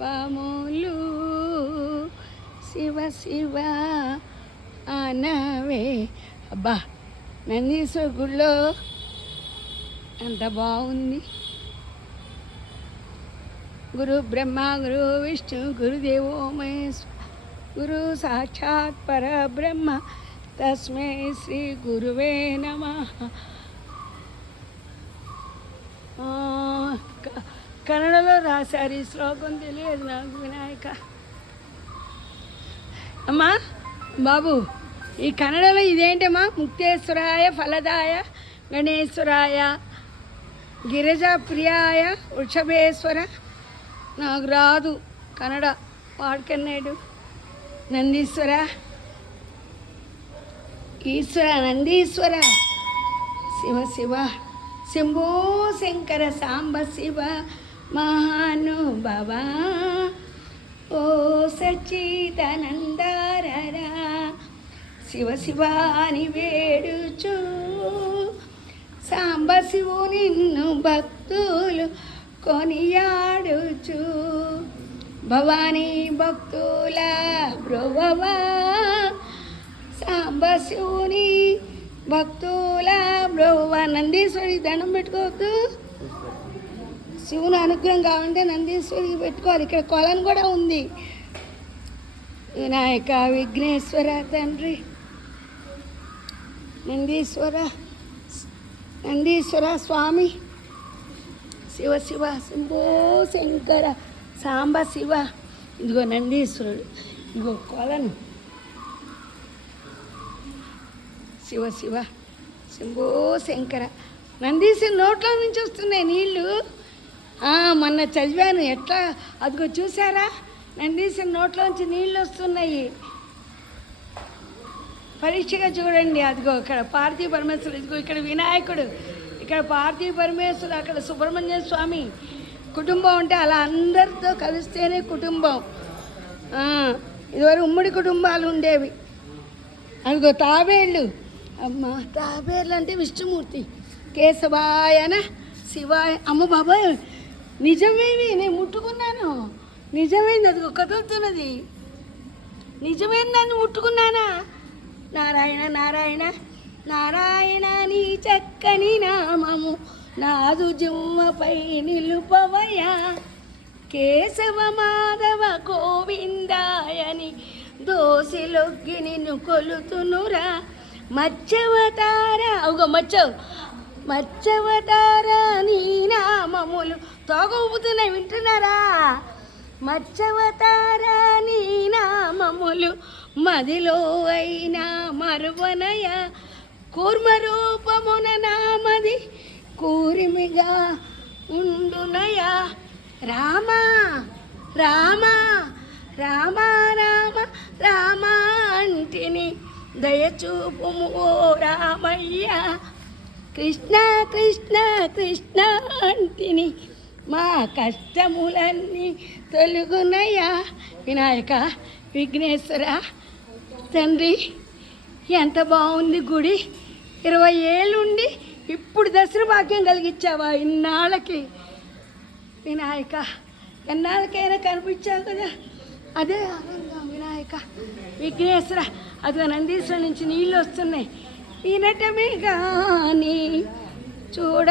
పాములు శివ శివ అనవే. అబ్బా, నందీశ్వర గుళ్ళో అంత బాగుంది. గురు బ్రహ్మ గురు విష్ణు గురుదేవో మహేశ్వర గురు సాక్షాత్ పరబ్రహ్మ తస్మై శ్రీ గురువే నమః. కన్నడలో రాశారు ఈ శ్లోకం, తెలియదు నాకు. వినాయక అమ్మా బాబు, ఈ కన్నడలో ఇదేంటమ్మా? ముక్తేశ్వరాయ ఫలదాయ గణేశ్వరాయ గిరిజా ప్రియాయ వృషభేశ్వర. నాకు రాదు కన్నడ, వాడుకన్నాడు. నందీశ్వర ఈశ్వర నందీశ్వర శివ శివ శంభో శంకర సాంబ శివ మహానుభవ ఓ సచ్చిదానందరరా. శివ శివాని వేడుచు సాంబ శివు నిన్ను భక్తులు కొనియాడుచు. భవానీ భక్తుల బ్రోవవా సాంబ శివుని భక్తుల బ్రోవా. నందీశ్వరి దండం పెట్టుకోవద్దు, శివుని అనుగ్రహం కావాలంటే నందీశ్వరికి పెట్టుకోవాలి. ఇక్కడ కొలను కూడా ఉంది. వినాయక విఘ్నేశ్వర తండ్రి నందీశ్వర స్వామి శివ శివ శంభో శంకర సాంబ శివ. ఇదిగో నందీశ్వరుడు, ఇదిగో కొలను. శివ శివ శంభో శంకర. నందీశ్వరు నోట్లో నుంచి వస్తున్నాయి నీళ్ళు. మొన్న చదివాను ఎట్లా, అదిగో చూసారా? నందీశ్వరు నోట్లోంచి నీళ్ళు వస్తున్నాయి. పరీక్షగా చూడండి. అదిగో ఇక్కడ పార్థివ పరమేశ్వరుడు, ఇదిగో ఇక్కడ వినాయకుడు, ఇక్కడ పార్థివ పరమేశ్వరుడు, అక్కడ సుబ్రహ్మణ్య స్వామి. కుటుంబం ఉంటే అలా అందరితో కలిస్తేనే కుటుంబం. ఇదివరకు ఉమ్మడి కుటుంబాలు ఉండేవి. అదిగో తాబేళ్ళు. అమ్మ, తాబేళ్ళు అంటే విష్ణుమూర్తి. కేశవాయన శివాయ. అమ్మ బాబాయ్, నిజమేవి, నేను ముట్టుకున్నాను. నిజమైంది, అది కదులుతున్నది. నిజమైంది, నన్ను ముట్టుకున్నానా? నారాయణ నారాయణ నారాయణ నీ చక్కని నామము నాదు జిమ్మపై నిలుపవయా. కేశవ మాధవ గోవిందాయని దోసిలొగ్గి నిన్ను కొలుతునురా. మత్స్యవతార, అవుగో మత్స్యవతార నీ నామములు తోగ ఊపుతున్నాయి, వింటున్నారా? మత్స్యవతార నీ నామములు మదిలో అయినా మరువనయ. కూర్మ రూపమున నామది కూరిమిగా ఉండునయ. రామ రామ రామ రామ రామ అంటిని దయచూపుము ఓ రామయ్య. కృష్ణ కృష్ణ కృష్ణ అంటిని మా కష్టములన్నీ తొలుగునయ్యా. వినాయక విఘ్నేశ్వర తండ్రి, ఎంత బాగుంది గుడి. 20 ఏళ్ళుండి ఇప్పుడు దసరా భాగ్యం కలిగించావా ఇన్నాళ్ళకి? వినాయక ఎన్నాళ్ళకైనా కనిపించావు కదా, అదే ఆనందం. వినాయక విఘ్నేశ్వర, అదిగో నందీశ్వరం నుంచి నీళ్ళు వస్తున్నాయి. వినటమే కానీ చూడ